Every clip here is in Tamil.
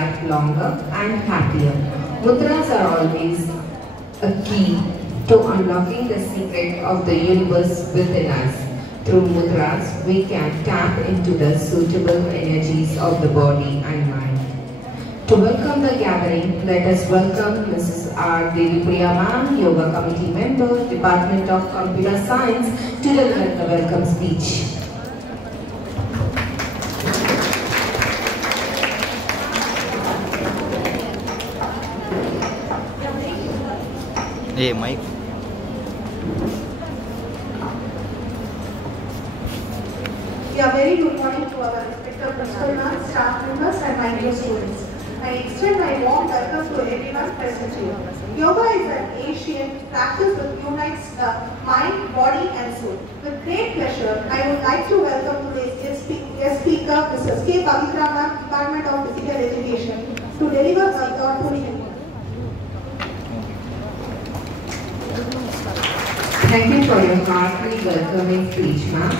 life longer and happier. Mudras are always a key to unlocking the secret of the universe within us. Through mudras, we can tap into the suitable energies of the body and mind. To welcome the gathering, let us welcome Mrs. R. Devipriya Ma'am, Yoga Committee Member, Department of Computer Science, to deliver the welcome speech. Hey, Mike. Yeah, very good morning to our respected principal, staff members and my dear students. I extend my warm welcome to everyone present here. Yoga is an ancient practice that unites mind, body and soul. With great pleasure, I would like to welcome today's guest speaker, Mrs. K. Pavitra Ma'am, Department of Physical Education, to deliver a thoughtful input. Thank you for your heartily welcoming speech, ma'am.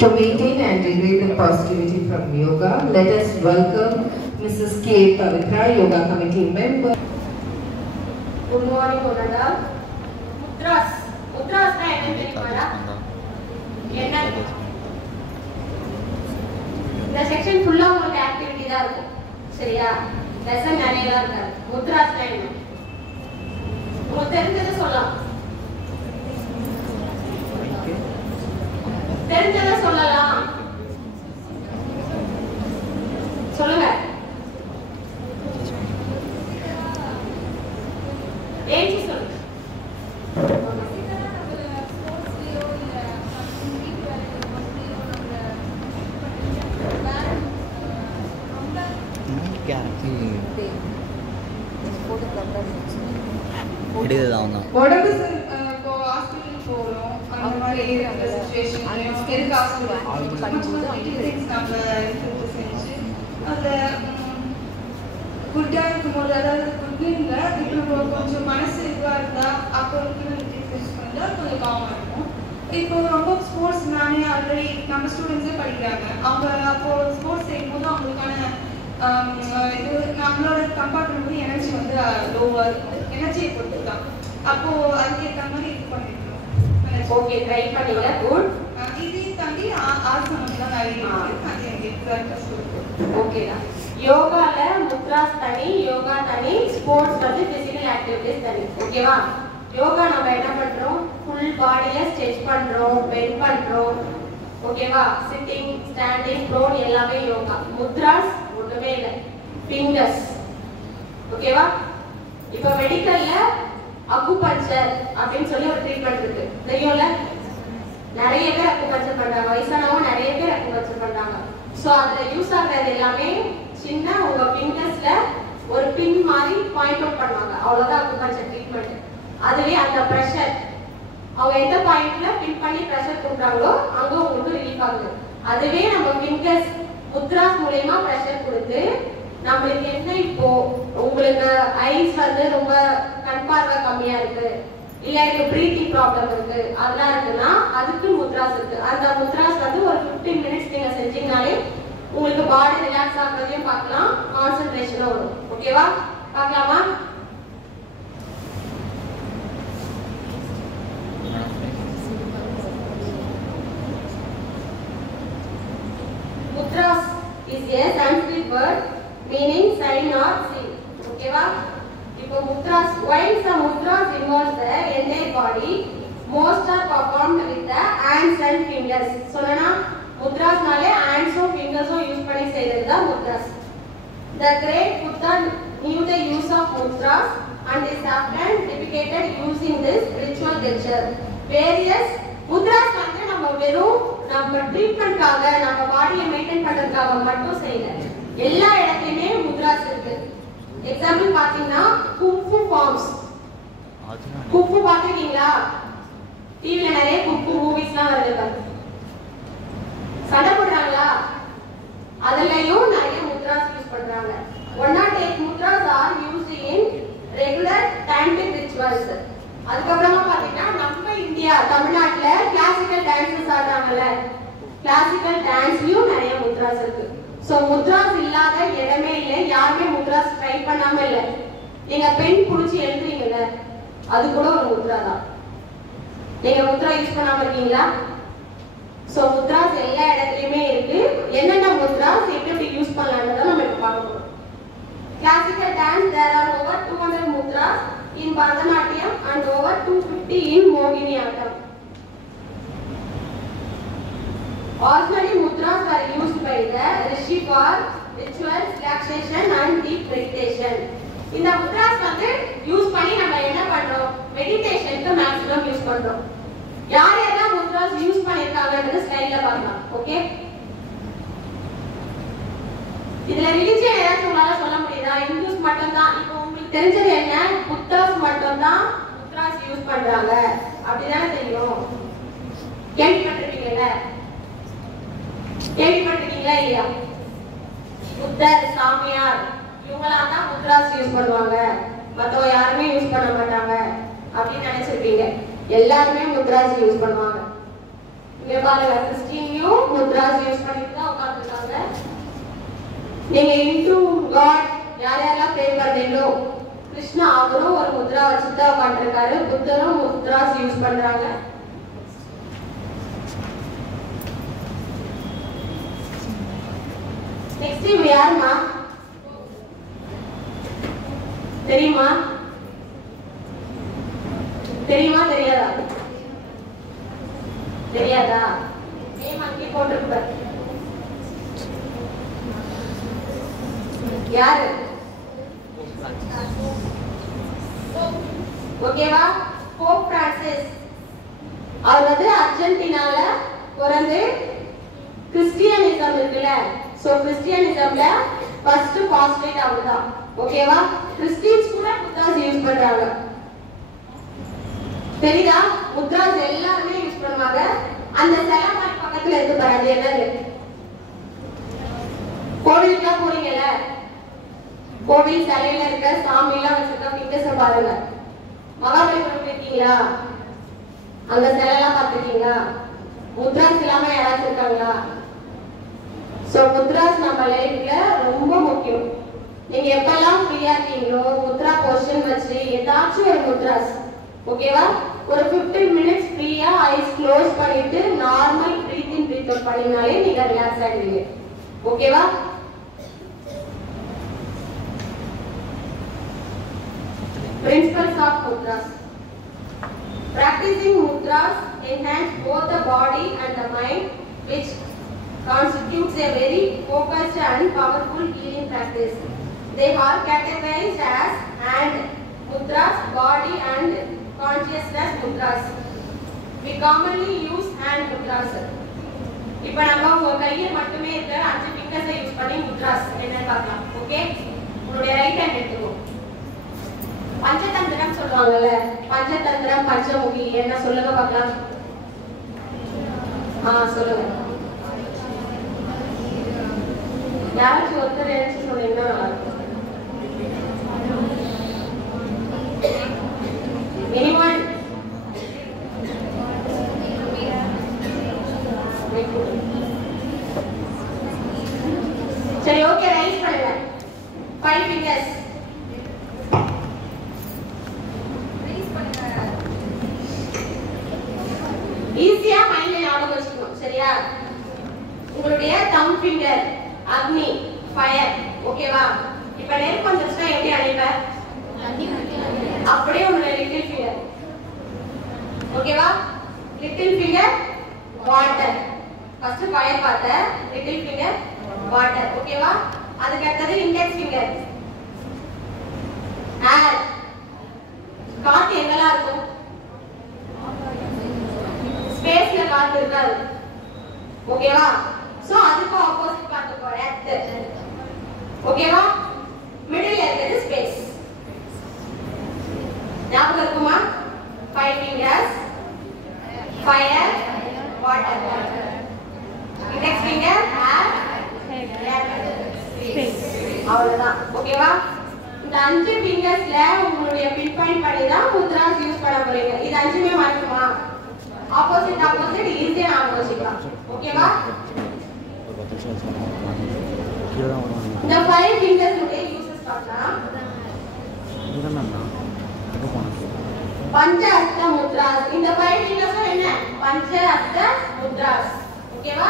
To maintain and regain the positivity from yoga, let us welcome Mrs. K. Pavitra, Yoga Committee Member. Good morning, Onada. Mudras. Mudras na enna theriyumada? Enna? இந்த செக்ஷன் ஃபுல்லா உங்களுக்கு ஆக்டிவிட்டி தான் இருக்கும். சரியா? லெசன் நிறைய தான் இருக்காது. Mudras na enna? உங்களுக்கு தெரிஞ்சதை சொல்லலாம். தெரிஞ்சதை சொல்லலாம். சொல்லுங்க. ஏஞ்சி சொல்லுங்க. உடம்பு இப்போ ஹாஸ்பிட்டல் போறோம் அந்த மாதிரி சிச்சுவேஷன் எதுக்கு ஹாஸ்பிட்டல் நம்ம செஞ்சு அந்த குட்டா இருக்கும்போது அதாவது குட்டின்ல இப்போ கொஞ்சம் மனசு இதுவாக இருந்தா அப்போ ஃபேஸ் பண்ணா கொஞ்சம் காமாக இருக்கும். இப்போ ரொம்ப ஸ்போர்ட்ஸ் நானே ஆல்ரெடி நம்ம ஸ்டூடெண்ட்ஸே படிக்கிறாங்க. அவங்க அப்போ ஸ்போர்ட்ஸ் செய்யும்போது அவங்களுக்கான இது நம்மளோட கம்பேர் பண்ணும்போது எனர்ஜி வந்து லோவாக இருக்கும். எனர்ஜியை பொறுத்து தான். அப்போ அதுக்கு ஏற்ற மாதிரி இது பண்ணிருக்கோம். ஓகே, ட்ரை பண்ணீங்க. குட். இதையும் தாண்டி ஆசனம் தான் நிறைய இருக்கு. அது எனக்கு எக்ஸாக்டாக சொல்லுங்க. ஓகேடா. யோகால முத்ராஸ் தனி, யோகா தனி, ஸ்போர்ட்ஸ் வந்து பிசிக்கல் ஆக்டிவிட்டிஸ் தனி. ஓகேவா? யோகா நம்ம என்ன பண்றோம்? ஃபுல் பாடியை ஸ்ட்ரெச் பண்றோம், பெண்ட் பண்றோம். ஓகேவா? சிட்டிங், ஸ்டாண்டிங், ப்ரோன் எல்லாமே யோகா. முத்ராஸ் ஒண்ணுமே இல்லை. ஃபிங்கர்ஸ். ஓகேவா? இப்போ மெடிக்கல்ல அக்குபஞ்சர் அப்படின்னு சொல்லி ஒரு ட்ரீட்மெண்ட் இருக்கு. தெரியும்ல? நிறைய பேர் அக்குபஞ்சர் பண்றாங்க. வயசானவங்க நிறைய பேர் அக்குபஞ்சர் பண்றாங்க. சோ அதுல யூஸ் ஆகுறது எல்லாமே சின்ன உங்க ஃபிங்கர்ஸ்ல ஒரு பின் மாதிரி பாயிண்ட் அவுட் பண்ணுவாங்க. அவ்வளவுதான் அக்குபஞ்சர் ட்ரீட்மெண்ட். அதுவே அந்த பிரஷர் அவங்க எந்த பாயிண்ட்ல பின் பண்ணி பிரஷர் கொடுக்குறாங்களோ அங்க உங்களுக்கு ரிலீஃப் ஆகுது. அதுவே நம்ம ஃபிங்கர்ஸ் முத்ராஸ் மூலமா பிரஷர் கொடுத்து நம்மளுக்கு என்ன இப்போ உங்களுக்கு ஐஸ் வந்து ரொம்ப கண் பார்வை கம்மியா இருக்கு, இல்ல எனக்கு பிரீத்திங் ப்ராப்ளம் இருக்கு, அதெல்லாம் இருக்குன்னா அதுக்கு முத்ராஸ் இருக்கு. அந்த முத்ராஸ் வந்து ஒரு 15 மினிட்ஸ் நீங்க செஞ்சீங்கனாலே உங்களுக்கு பாடி ரிலாக்ஸ் ஆகுறதையும் பார்க்கலாம், கான்சென்ட்ரேஷனும் வரும். ஓகேவா? பார்க்கலாமா? Mudras is a Sanskrit word meaning sign or seal. ஓகேவா? இப்போ mudras, while some mudras involve the entire body, most are performed with the hands and fingers. சொல்லனா mudras-நாலே hands-உம் fingers-உம் யூஸ் பண்ணி செய்யறது தான் mudras. The great Buddha knew the use of mudras and is often depicted using this ritual gesture. Various mudras வந்து நம்ம வெறும் நம்ம ட்ரீட்மென்ட்காக நம்ம பாடியை மெயின்டைன் பண்றதுக்காக மட்டும் செய்யல. எல்லா இடத்துலயுமே முத்ராஸ் இருக்கு. எக்ஸாம்பிள் பாத்தீங்கன்னா குங்ஃபு ஃபார்ம்ஸ். குங்ஃபு பாத்துட்டீங்களா? டிவில நிறைய குங்ஃபு மூவிஸ்லாம் வருது. சண்டை போடுறாங்களா? அதுலயும் நிறைய முத்ராஸ் யூஸ் பண்றாங்க. 108 mudras are used in regular tantric rituals. அதுக்கப்புறமா பாத்தீங்கன்னா நம்ம இந்தியா தமிழ்நாட்டுல கிளாசிக்கல் டான்சஸ் ஆடுறாங்கல்ல, கிளாசிக்கல் டான்ஸ்லயும் நிறைய முத்ராஸ் இருக்கு. சோ முத்ராஸ் இல்லாத இடமே இல்லை, யாருமே முத்ராஸ் ட்ரை பண்ணாம இல்லை. நீங்க பென் புடிச்சு எழுதுறீங்கல்ல, அது கூட ஒரு முத்ரா தான். நீங்க முத்ரா யூஸ் பண்ணாம இருக்கீங்களா? சோ முத்ராஸ் எல்லா இடத்துலயுமே இருக்கு. என்னென்ன முத்ராஸ் எப்படி யூஸ் பண்ணலாம்ன்றத நம்ம இப்ப பார்க்க போறோம். Classical dance, there are over 200 mudras in Bharatanatyam and over 250 in Mohiniyattam. Originally, mudras were used by the rishi for rituals, relaxation and deep meditation. இந்த mudras வந்து யூஸ் பண்ணி நம்ம என்ன பண்றோம்? மெடிடேஷனுக்கு மேக்ஸிமம் யூஸ் பண்றோம். யார் யாரெல்லாம் mudras யூஸ் பண்ணிருக்காங்கன்றது ஸ்லைட்ல பார்க்கலாம். ஓகே, இதுல ரிலிஜியன் ஏதாச்சும் உங்களால சொல்ல முடியுதா? இந்துஸ் மட்டும் தான். இப்போ உங்களுக்கு தெரிஞ்சது என்ன? புத்தாஸ் மட்டும் தான் முத்ராஸ் யூஸ் பண்றாங்க, அப்படிதானே தெரியும்? கேள்விப்பட்டிருக்கீங்கல்ல? கேள்விப்பட்டிருக்கீங்களா இல்லையா? புத்தர், சாமியார் இவங்களாம் தான் முத்ராஸ் யூஸ் பண்ணுவாங்க, மத்தவங்க யாருமே யூஸ் பண்ண மாட்டாங்க அப்படின்னு நினைச்சிருப்பீங்க. எல்லாருமே முத்ராஸ் யூஸ் பண்ணுவாங்க. இங்க பாருங்க, கிறிஸ்டியனும் முத்ராஸ் யூஸ் பண்ணிட்டு தான் உட்கார்ந்துருக்காங்க. நீங்க இந்து காட் யார் யாரெல்லாம் ப்ரே பண்றீங்களோ, கிருஷ்ணா அவரும் ஒரு முத்ரா வச்சுட்டு தான் உட்காந்துருக்காரு. புத்தரும் முத்ராஸ் யூஸ் பண்றாங்க. நெக்ஸ்ட் இவங்க யாருமா தெரியுமா? தெரியுமா தெரியாதா? தெரியாதா? நேம் அங்கே போட்டுருப்பாரு. யாரு? ஓகேவா? Pope Francis. அவர் வந்து அர்ஜென்டினால பிறந்து கிறிஸ்டியனிசம் இருக்குல்ல, சோ கிறிஸ்டியனிசம்ல ஃபர்ஸ்ட் பாஸ்டேட் அவர்தான். ஓகேவா? கிறிஸ்டியன்ஸ் கூட முத்ராஸ் யூஸ் பண்றாங்க. தெரியுதா? முத்ராஸ் எல்லாருமே யூஸ் பண்ணுவாங்க. அந்த சிலை பக்கத்துல இருந்து பாருங்க, என்னது? கோவிலுக்கு போறீங்கல்ல, கோவில் சிலையில இருக்க சாமி எல்லாம் வச்சிருக்க பிக்சர்ஸ பாருங்க. மகாபலிபுரம் போயிருக்கீங்களா? அந்த சிலை எல்லாம் பார்த்திருக்கீங்களா? முத்ராஸ் இல்லாம யாராச்சும் இருக்காங்களா? சோ முத்ராஸ் நம்ம லைஃப்ல ரொம்ப முக்கியம். நீங்க எப்பெல்லாம் ஃப்ரீயா இருக்கீங்களோ முத்ரா பொசிஷன் வச்சு ஏதாச்சும் ஒரு முத்ராஸ், ஓகேவா? ஒரு 15 மினிட்ஸ் ஃப்ரீயா ஐஸ் க்ளோஸ் பண்ணிட்டு நார்மல் பிரீத் இன் பிரீத் அவுட் பண்ணினாலே நீங்க ரிலாக்ஸ் ஆயிடுவீங்க. ஓகேவா? Principles of mudras. Practicing mudras enhance both the body and the mind, which constitutes a very focused and powerful healing practice. They are categorized as hand mudras, body and consciousness mudras. We commonly use hand mudras. இப்போ நம்ம உங்க கையை மட்டுமே இருக்கிற 5 ஃபிங்கர்ஸை யூஸ் பண்ணி முத்ராஸ் என்னன்னு பார்க்கலாம். ஓகே, உங்களுடைய ரைட் ஹேண்ட் எடுத்துக்கோ. பஞ்சதந்திரம் சொல்லுவாங்கல்ல, பஞ்சதந்திரம், பஞ்சமுகி என்ன சொல்லுங்க பார்க்கலாம். சொல்லுங்க. யாராச்சும் ஒருத்தர் நினைச்சு சொன்னீங்கன்னா நல்லா இருக்கும். Anyone? சரி, ஓகே, ரைஸ் பண்ணுங்க. 5 fingers. ஈஸியா மைண்ட்ல ஞாபகம் வச்சுக்கணும். சரியா? உங்களுடைய தம் ஃபிங்கர் அக்னி, ஃபயர். ஓகேவா? இப்ப நெருப்பு வந்துச்சுன்னா எப்படி அணைப்ப? அப்படியே உங்களுடைய லிட்டில் ஃபிங்கர். ஓகேவா? Little finger water. First fire பார்த்த, லிட்டில் ஃபிங்கர் வாட்டர். ஓகேவா? அதுக்கு அடுத்தது இண்டெக்ஸ் ஃபிங்கர் ஏர். காத்து எங்கெல்லாம் இருக்கும்? ஸ்பேஸ்ல காத்து இருக்காது. ஓகேவா? சோ அதுக்கு ஆப்போசிட் பார்த்துக்கோ, எர்த். ஓகேவா? மிடில்ல இருக்குது ஸ்பேஸ். ஞாபகம் இருக்குமா? 5 fingers, fire, water. Index finger, air, space. அவ்வளவுதான். ஓகேவா? இந்த 5 fingersல உங்களுடைய பின் பாயிண்ட் பண்ணி தான் முத்ராஸ் யூஸ் பண்ண போறீங்க. இது 5மே மறக்குமா? ஆப்போசிட் ஈஸியா ஞாபகம் வச்சுக்கலாம். ஓகேவா? இந்த 5 fingers உடைய யூசஸ் பார்க்கலாம். பஞ்சஹஸ்த முத்ராஸ். இந்த 5 fingers என்ன? பஞ்சஹஸ்த முத்ராஸ். ஓகேவா?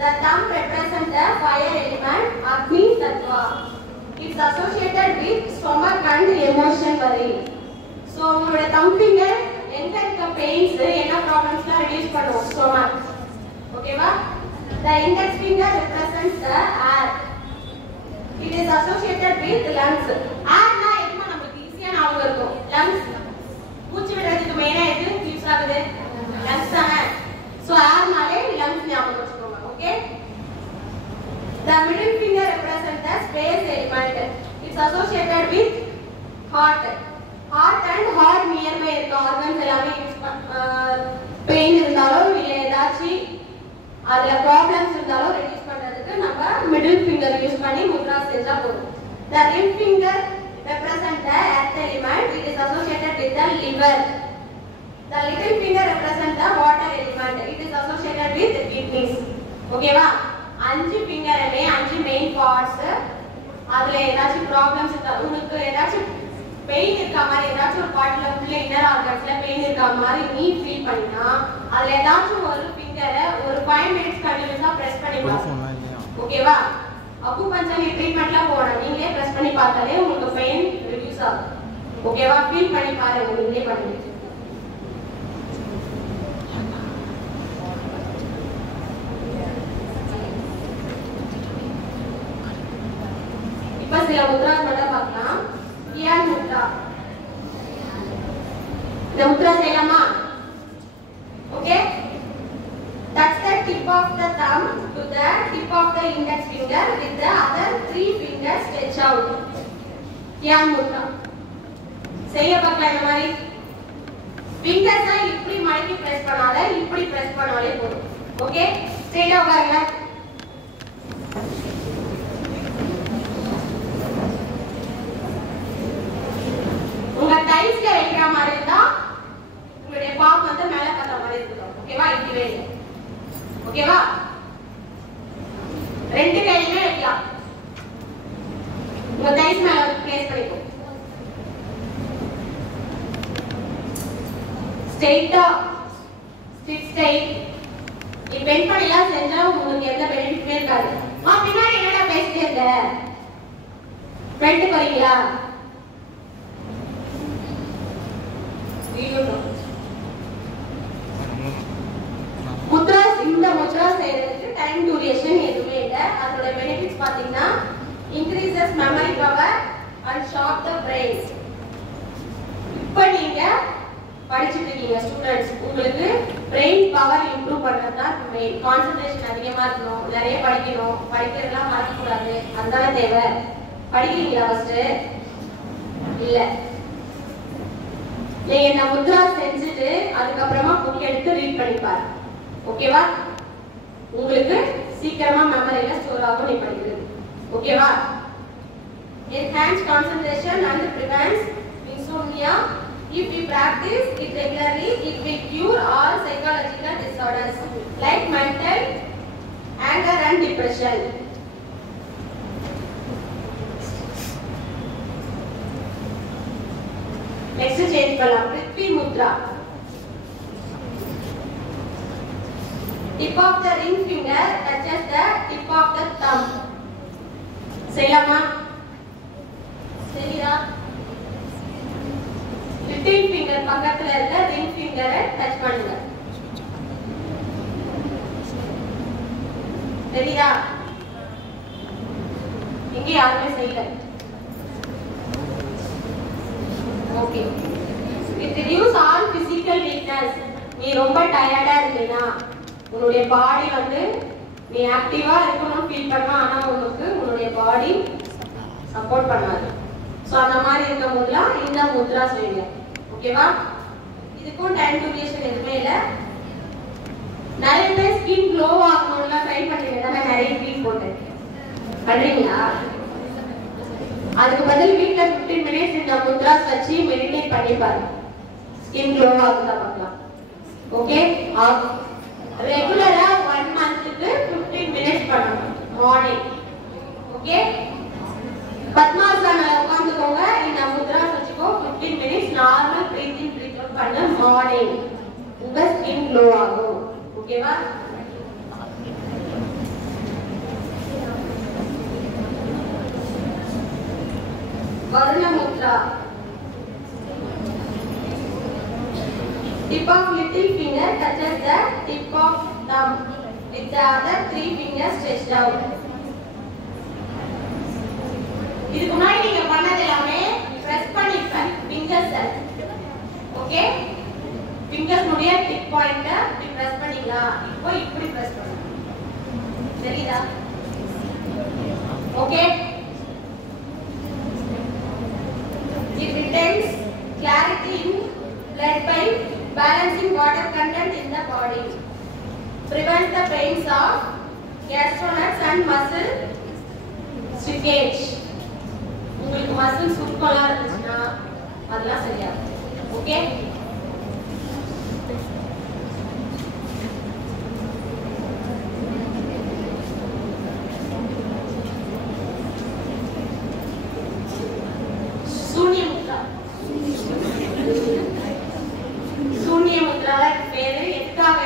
The thumb represents the fire element, Agni Tattva. It's associated with stomach and emotion worry. So உங்களுடைய thumb finger எங்க இருக்க pains என்ன ப்ராப்ளம்ஸ்லாம் ரெடியூஸ் பண்ணும்? stomach. ஓகேவா? The index finger represents the air. It is associated with lungs. air னா எதுமா நமக்கு ஈஸியா ஞாபகம் இருக்கும்? lungs. மூச்சு விடுறதுக்கு மெயினா எது யூஸ் ஆகுது? lungs தானே. So air நாலே lungs ஞாபகம் வச்சுக்கோங்க. Okay? The middle finger represents the space element. It's associated with heart. Heart and heart nearby இருக்க organs எல்லாமே பெயின் இருந்தாலோ இல்ல ஏதாச்சும் அதுல ப்ராப்ளம்ஸ் இருந்தாலோ ரெடியூஸ் பண்றதுக்கு நம்ம மிடில் ஃபிங்கர் யூஸ் பண்ணி முத்ரா செஞ்சா போதும். The ring finger represents the earth element. It is associated with the liver. The little finger represents the water element. It is associated with the kidneys. ஓகேவா? 5 ஃபிங்கருமே 5 மெயின் பார்ட்ஸ். அதுல ஏதாச்சும் ப்ராப்ளம்ஸ் இருந்தா உங்களுக்கு ஏதாச்சும் பெயின் இருக்க மாதிரி ஏதாச்சும் ஒரு பார்ட்ல உள்ள இன்னர் ஆர்கன்ஸ்ல பெயின் இருக்க மாதிரி நீ ஃபீல் பண்ணினா அதுல ஏதாச்சும் ஒரு ஃபிங்கரை ஒரு 5 minutes கண்டினியூஸா பிரஸ் பண்ணி பாருங்க. ஓகேவா? அக்குபஞ்சர் ட்ரீட்மென்ட்லாம் போனா நீங்களே பிரஸ் பண்ணி பார்த்தாலே உங்களுக்கு பெயின் ரிடியூஸ் ஆகும். ஓகேவா? ஃபீல் பண்ணி பாருங்க நீங்களே பண்ணுங்க. இப்ப சில முத்ராஸ் மட்டும் பார்க்கலாம். கியான் முத்ரா. இந்த முத்ரா செய்யலாமா? Okay? Touch the tip of the thumb to the tip of the index finger with the other 3 fingers stretch out. Gyan mudra. செய்ய பார்க்கலாம் இந்த மாதிரி. ஃபிங்கர்ஸை இப்படி மடக்கி பிரஸ் பண்ணால இப்படி பிரஸ் பண்ணாலே போதும். ஓகே? ஸ்ட்ரைட்டா உட்காருங்க. உங்க டைஸ்ல வைக்கிற மாதிரி இருந்தா உங்களுடைய பாம் வந்து மேல பார்த்த மாதிரி இருக்கணும். ஓகேவா? இப்படி வைங்க. ஓகேவா? ரெண்டு கையுமே வைக்கலாம். உங்க டைஸ் மேல பிளேஸ் பண்ணிக்கோ. ஸ்ட்ரைட்டா ஸ்ட்ரைட். நீ பெண்ட் பண்ணிலாம் செஞ்சா உங்களுக்கு எந்த பெனிஃபிட்மே இருக்காது. பின்னாடி என்னடா பேசிட்டே இருக்க? ஃப்ரண்ட் போறீங்களா? முத்ராஸ் இந்த முத்ரா செய்யறதுக்கு டைம் டியூரேஷன் எதுவுமே இல்ல. அதோட பெனிஃபிட்ஸ் பாத்தீங்கன்னா increases memory power and sharp the brain. இப்போ நீங்க படிச்சிட்டு இருக்கீங்க ஸ்டூடண்ட்ஸ், உங்களுக்கு பிரெயின் பவர் இம்ப்ரூவ் பண்றதா மெயின். கான்சென்ட்ரேஷன் அதிகமா இருக்கணும், நிறைய படிக்கணும், படிக்கிறதெல்லாம் மறக்க கூடாது. அதுதானே தேவை. படிக்கிறீங்களா ஃபர்ஸ்ட்? இல்ல. நீங்க இந்த முத்ரா செஞ்சுட்டு அதுக்கப்புறமா புக் எடுத்து ரீட் பண்ணி பாருங்க. ஓகேவா? உங்களுக்கு சீக்கிரமா மெமரியில ஸ்டோர் ஆகும் நீ படிக்கிறது. ஓகேவா? Enhance concentration and prevents insomnia. If we practice it regularly, it will cure all psychological disorders like mental, anger and depression. Next change பண்ணலாம். Prithvi Mudra. Tip of the ring finger touches the tip of the thumb. செய்யலாமா? சரியா? Little finger பக்கத்துல இருக்க ring finger டச் பண்ணுங்க. சரியா? இங்க யாருமே செய்யல. Okay. It reduces all physical weakness. நீ ரொம்ப டயர்டா இருக்கீனா உன்னுடைய பாடி வந்து நீ ஆக்டிவா இருக்கணும் ஃபீல் பண்ணா, ஆனா உங்களுக்கு உன்னுடைய பாடி சப்போர்ட் பண்ணாது. சோ அந்த மாதிரி இருக்கும்போதுலாம் இந்த முத்ரா செய்யுங்க. ஓகேவா? இதுக்கும் டைம் டியூரேஷன் எதுவுமே இல்ல. நிறைய பேர் ஸ்கின் க்ளோ ஆகணும்னா ட்ரை பண்ணுவீங்க தானே, நிறைய க்ரீம் போட்டு பண்றீங்களா? அதுக்கு பதில் வீட்ல 15 minutes இந்த முத்ராஸ் வச்சு மெடிடேட் பண்ணி பாருங்க. ஸ்கின் க்ளோ ஆகுதா பார்க்கலாம். ஓகே? ரெகுலரா 1 monthக்கு 15 minutes பண்ணணும் மார்னிங். ஓகே பத்மாசனால உட்கார்ந்துக்கோங்க இந்த முத்ரா வச்சுக்கோ 15 minutes நார்மல் பிரீத் இன் பிரீத் அவுட் பண்ண மார்னிங் உங்க ஸ்கின் க்ளோ ஆகும் ஓகேவா Varuna Mudra. Tip of little finger touches the tip of thumb with the other 3 fingers stretched out. இதுக்கு முன்னாடி நீங்க பண்ணது எல்லாமே பிரஸ் பண்ணிப்பேன் fingers ஓகே fingers உடைய டிப் பாயிண்ட இப்படி பிரஸ் பண்ணிக்கலாம் இப்போ இப்படி பிரஸ் பண்ணணும் சரிதா okay It retains clarity in blood by balancing water content in the body. Prevent the pains of gastronuts and muscle stiffage. உங்களுக்கு மசில் சுருக்கம்லாம் இருந்துச்சுன்னா அதெல்லாம் சரியாகும் ஓகே சூன்ய முத்ரா பேரு எதுக்காக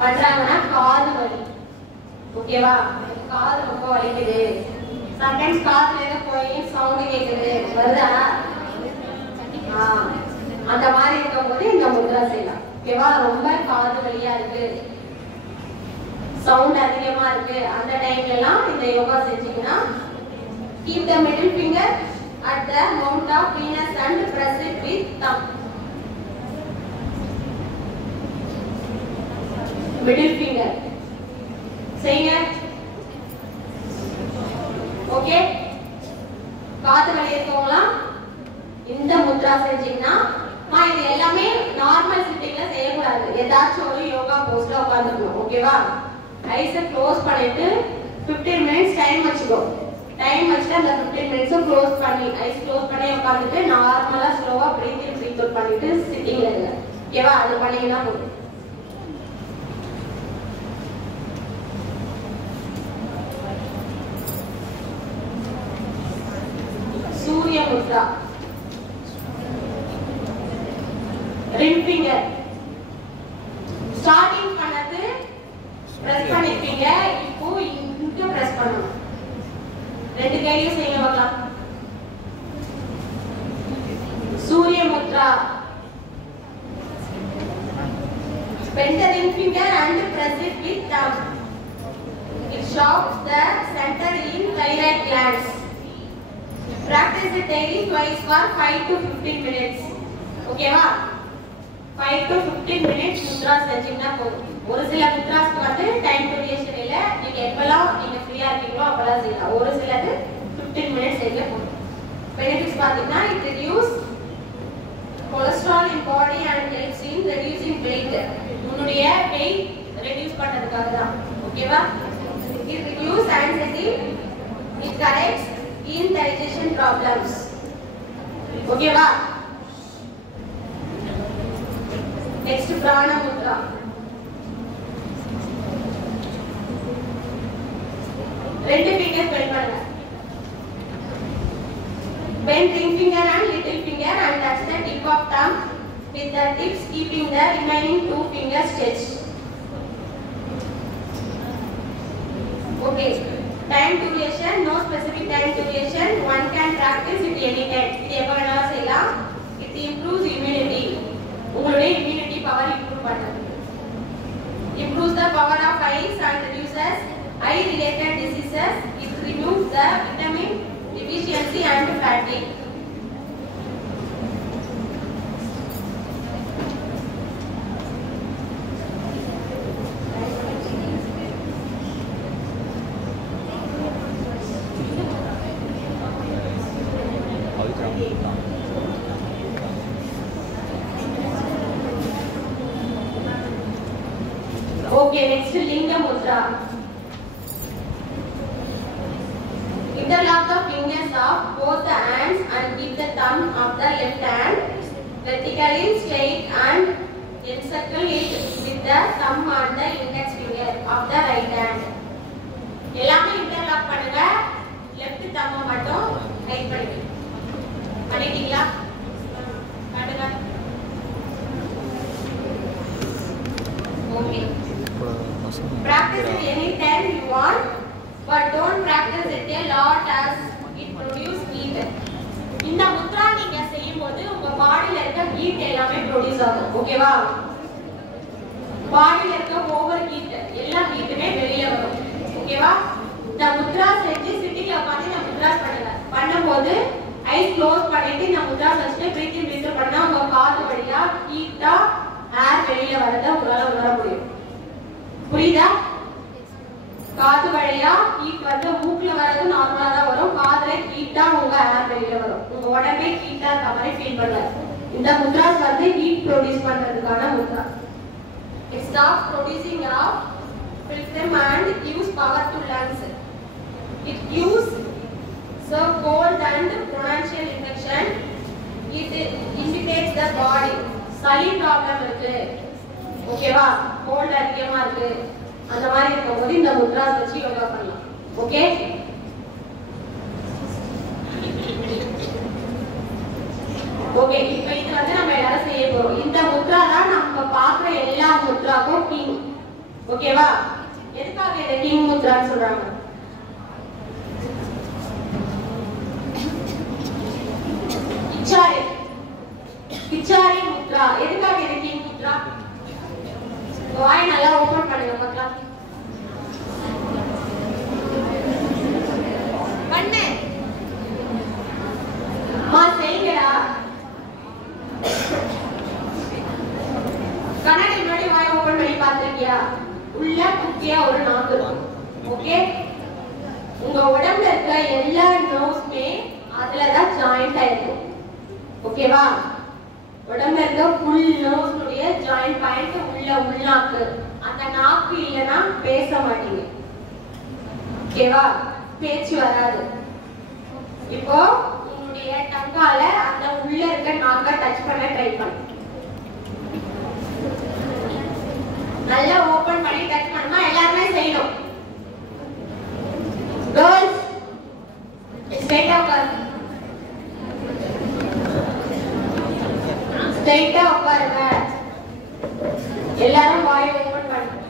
பண்றாங்கன்னா காது வலி ஓகேவா காது ரொம்ப வலிக்குது சம்டைம்ஸ் காதுல ஏதோ போய் சவுண்ட் கேக்குது வருதா அந்த மாதிரி இருக்கும்போது இந்த முத்ரா செய்யலாம் ஓகேவா ரொம்ப காது வலியா இருக்கு சவுண்ட் அதிகமா இருக்கு அந்த டைம்ல எல்லாம் இந்த யோகா செஞ்சீங்கன்னா keep the middle finger at the mount of Venus and press it with thumb. Middle finger. செய்யுங்க. ஓகே. காது வலி இருக்கவங்களாம் இந்த முத்ரா செஞ்சீங்கன்னா இது எல்லாமே நார்மல் சிட்டிங்ல செய்யக்கூடாது. ஏதாச்சும் ஒரு யோகா போஸ்ல உட்கார்ந்துக்கணும். ஓகேவா? ஐஸை க்ளோஸ் பண்ணிட்டு 15 minutes டைம் வச்சுக்கோ. டைம் வச்சுட்டு அந்த 15 minutes க்ளோஸ் பண்ணி ஐஸ் க்ளோஸ் பண்ணி உட்கார்ந்துட்டு நார்மலா ஸ்லோவா பிரீத் இன் பிரீத் அவுட் பண்ணிட்டு சிட்டிங்ல இருங்க. ஓகேவா? அது பண்ணீங்கன்னா போதும். Surya mudra. Ring finger. Starting பண்ணது பிரஸ் பண்ணிருப்பீங்க. இப்போ இங்க பிரஸ் பண்ணணும். ரெண்டு கையில செய்யுங்க பார்க்கலாம். சூரிய Mudra. Bend the ring finger and press it with thumb. It shocks the center in thyroid glands. Practice it daily twice for 5 to 15 minutes. Okay va? 5 to 15 minutes mudra செஞ்சீங்கன்னா போதும். ஒரு சில முத்ராஸ்க்கு வந்து டைம் டியூரேஷன் இல்ல. நீங்க எப்பலாம் நீங்க ஃப்ரீயா இருக்கீங்களோ அப்பலாம் செய்யலாம். ஒரு சிலது 15 minutes செய்ய போதும். பெனிஃபிட்ஸ் பாத்தீங்கன்னா it reduce cholesterol in body and helps in reducing weight. உன்னுடைய weight reduce பண்றதுக்காக தான். ஓகேவா? It reduce anxiety. It corrects indigestion problems. ஓகேவா? Next prana mudra. ரெண்டு fingers bend பண்ணுங்க. Bend ring finger and little finger and touch the tip of thumb with the tips keeping the remaining 2 fingers stretched. Okay. Time duration, no specific time duration. One can practice it any time. இது எப்ப வேணாலும் செய்யலாம். It improves immunity. உங்களுடைய immunity power improve பண்ணுது. Improves the power of eyes and reduces eye related diseases. It removes the vitamin deficiency and fatigue. Okay, next Linga Mudra. Interlock the fingers of both the hands and keep the thumb of the left hand vertically straight and encircle it with the thumb on the index finger of the right hand. எல்லாமே இன்டர்லாக் பண்ணுங்க. லெஃப்ட் தம்ம மட்டும் ரைட் பண்ணிடுங்க. பண்ணிட்டீங்களா? காட்டுங்க. Okay. Practice it anytime you want, but don't practice it a lot as it produce heat. இந்த முத்ரா நீங்க செய்யும்போது உங்க பாடியில இருக்க ஹீட் எல்லாமே ப்ரொடியூஸ் ஆகும். ஓகேவா? பாடியில இருக்க ஓவர் ஹீட் எல்லா ஹீட்டுமே வெளியில வரும். ஓகேவா? இந்த முத்ரா செஞ்சு சிட்டில உட்கார்ந்து இந்த முத்ரா பண்ணுங்க. பண்ணும்போது ஐஸ் க்ளோஸ் பண்ணிட்டு இந்த முத்ரா வச்சுட்டு பிரீத்திங் பிரீத் பண்ணா உங்க காது வழியா ஹீட்டா ஏர் வெளியில வரத உங்களால உணர முடியும். புரியுதா? காது வழியா ஹீட் வந்து மூக்குல வரது நார்மலா தான் வரும். காதுல ஹீட்டா உங்க ஏர் வெளியில வரும். உங்க உடம்பே ஹீட்டா இருக்க மாதிரி ஃபீல் பண்ணுங்க. இந்த முத்ராஸ் வந்து ஹீட் ப்ரொடியூஸ் பண்றதுக்கான Mudra. It stops producing of phlegm and gives power to lungs. It gives so cold and bronchial infection. It indicates the body. சளி ப்ராப்ளம் இருக்கு. ஓகேவா? கோல்ட் அதிகமா இருக்கு. அந்த மாதிரி இருக்கும்போது இந்த முத்ராஸ் வச்சு யோகா பண்ணலாம். ஓகே? ஓகே, இப்போ இது வந்து நம்ம எல்லாரும் செய்ய போறோம். இந்த முத்ரா தான் நம்ம பார்க்குற எல்லா முத்ராக்கும் கிங். ஓகேவா? எதுக்காக இதை கிங் முத்ரான்னு சொல்றாங்க? கிச்சாரி முத்ரா. எதுக்காக இது கிங் முத்ரா? வாய் நல்லா ஓபன் பண்ணுங்க பார்க்கலாம். பண்ணு. மா செய்யுங்கடா. கண்ணாடி முன்னாடி வாய் ஓபன் பண்ணி பார்த்திருக்கியா? உள்ள குட்டியா ஒரு நாக்கு இருக்கும். ஓகே? உங்க உடம்புல இருக்க எல்லா நர்வ்ஸ்மே அதுல தான் ஜாயிண்ட் ஆயிருக்கும். ஓகேவா? உடம்புல இருக்க ஃபுல் நர்வ்ஸ்னுடைய ஜாயிண்ட் பாயிண்ட் உள்ள உள்நாக்கு. அந்த நாக்கு இல்லனா பேச மாட்டீங்க. ஓகேவா? பேச்சு வராது. இப்போ உங்களுடைய டங்கால அந்த உள்ள இருக்க நாக்க டச் பண்ண ட்ரை பண்ணு. நல்லா ஓபன் பண்ணி டச் பண்ணா எல்லாரும் செய்யணும். கேர்ள்ஸ் ஸ்ட்ரைட்டா உட்காருங்க. ஸ்ட்ரைட்டா உட்காருங்க. எல்லாரும் வாயை ஓபன் பண்ணுங்க.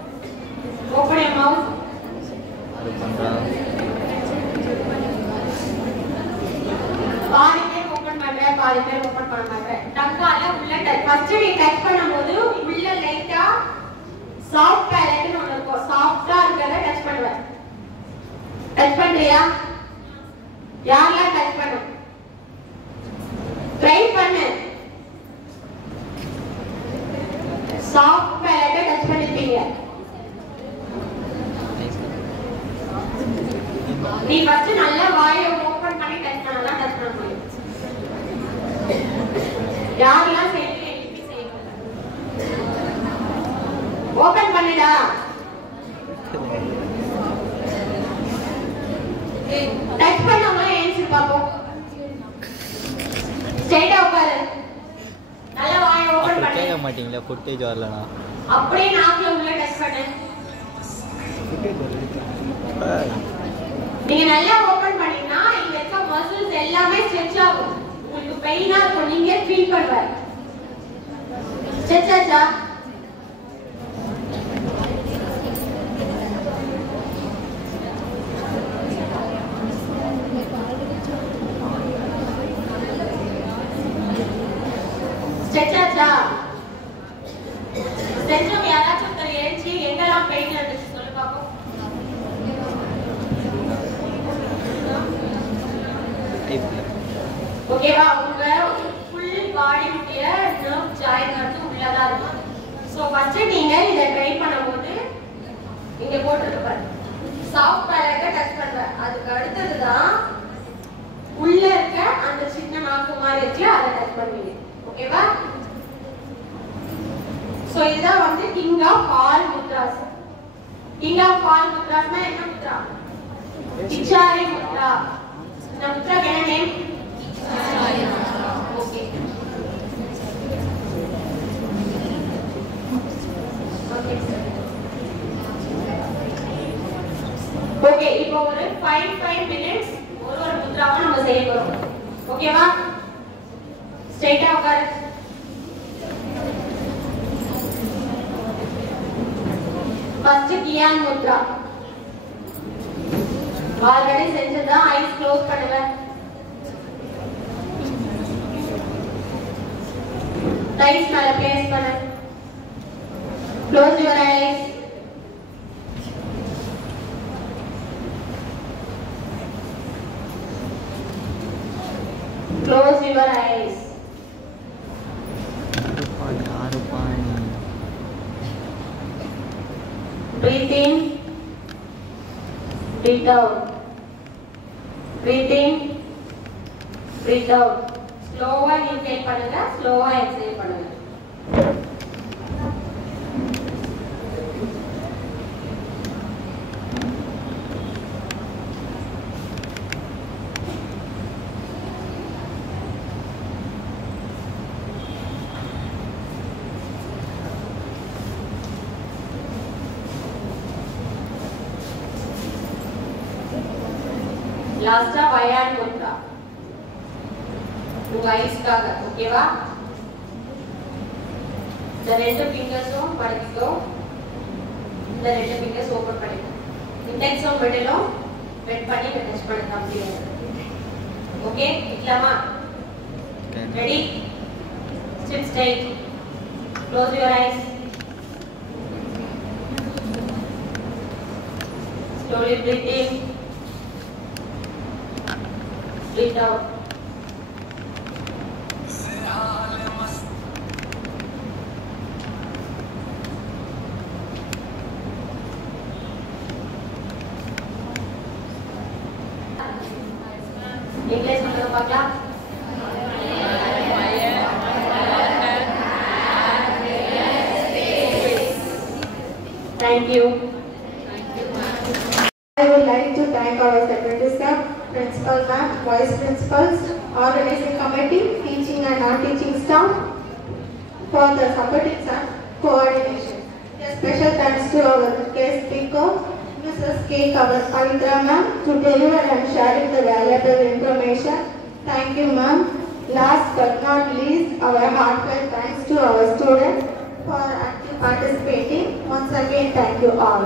Open your mouth. பாதி பேர் ஓபன் பண்ற, பாதி பேர் ஓபன் பண்ண மாட்டேன். டங்கால உள்ள டச். ஃபர்ஸ்ட் நீ டச் பண்ணும்போது உள்ள லைட்டா சாஃப்ட் பேலட்னு ஒன்னு இருக்கும். சாஃப்ட்டா இருக்கறத டச் பண்ணுவ. டச் பண்றியா? யாரெல்லாம் டச் பண்ணு? ட்ரை பண்ணு. சாஃப்ட் பேலட்டை டச் பண்ணிருப்பீங்க. நீ ஃபர்ஸ்ட் நல்லா வாயை ஓபன் பண்ணி டச் பண்ணா டச் பண்ண முடியும். யாரெல்லாம் செய்யறீங்க? எழுப்பி செய்யுங்க. ஓபன் பண்ணுடா. டச் பண்ணாம ஏன்ச்சு பாப்போம். ஸ்ட்ரைட்டா உட்காரு. நல்லா வாயை ஓபன் பண்ணு. கேட்க மாட்டீங்களா? ஃபுட்டேஜ் வரலனா அப்படியே நாக்குல உள்ள டச் பண்ணு. நீங்க நல்லா ஓபன் பண்ணீங்கன்னா இங்க இருக்க மசில்ஸ் எல்லாமே ஸ்ட்ரெச் ஆகும். உங்களுக்கு பெயினா இருக்கும். நீங்க ஃபீல் பண்ணுவ. ஸ்ட்ரெச் ஆச்சா? ஸ்ட்ரெச் ஆச்சா? ஸ்ட்ரெச் யாராச்சும் ஒருத்தர் எழுச்சி எங்கெல்லாம் பெயின் இருந்துச்சு சொல்லு பாப்போம். ஓகேவா? உங்க ஃபுல் பாடியுடைய நர்வ் ஜாயிண்ட் வந்து உள்ளதா இருக்கும். சோ ஃபர்ஸ்ட் நீங்க இத ட்ரை பண்ணும்போது இங்க போட்டுட்டு பாருங்க. சாஃப்ட் பேலட்டை டச் பண்ற. அதுக்கு அடுத்தது தான் உள்ள இருக்க அந்த சின்ன நாக்கு மாதிரி இருக்குல அதை டச் பண்ணுவீங்க. ஓகேவா? சோ இதுதான் வந்து king of all mudras. King of all முத்ராஸ்னா என்ன முத்ரா? கிச்சாரி முத்ரா. இந்த முத்ராக்கு என்ன நேம்? ஓகே. ஓகே, 5 minutes ஒரு முத்ராவை நம்ம செய்ய போறோம். ஓகேவா? ஸ்ட்ரைட்டா உட்காரு. ஃபர்ஸ்ட் கியான் முத்ரா. ஆல்ரெடி செஞ்சதா, ஐஸ் க்ளோஸ் பண்ணுங்க. ரைஸ் மேல பிளேஸ் பண்ணு. Close your eyes. Close your eyes. Breathe in. Breathe out. Breathe in. Breathe out. Slow-ஆ inhale பண்ணுங்க, slow-ஆ exhale பண்ணுங்க. லாஸ்டா வயான் முத்ரா. உங்க ஐஸ்க்காக. ஓகேவா? இந்த ரெண்டு ஃபிங்கர்ஸும் மடக்கிக்கோ. இந்த ரெண்டு ஃபிங்கர்ஸ் ஓபன் பண்ணிக்கோ. இண்டெக்ஸும் மிடிலும் பெண்ட் பண்ணி டச் பண்ணுங்க அப்படியே. ஓகே? இல்லாமா? Ready? Sit straight. Close your eyes. Slowly breathe in. Breathe out. English சொல்லுங்க பார்க்கலாம். Thank you. I would like to thank our secretary staff, principal ma'am, vice principals, organizing committee, teaching and non-teaching staff for the supporting and coordination. A special thanks to our guest speaker, Mrs. K. Pavitra ma'am, to deliver and sharing the valuable information. Thank you ma'am. Last but not least, our heartfelt thanks to our students for active participating. Once again, thank you all.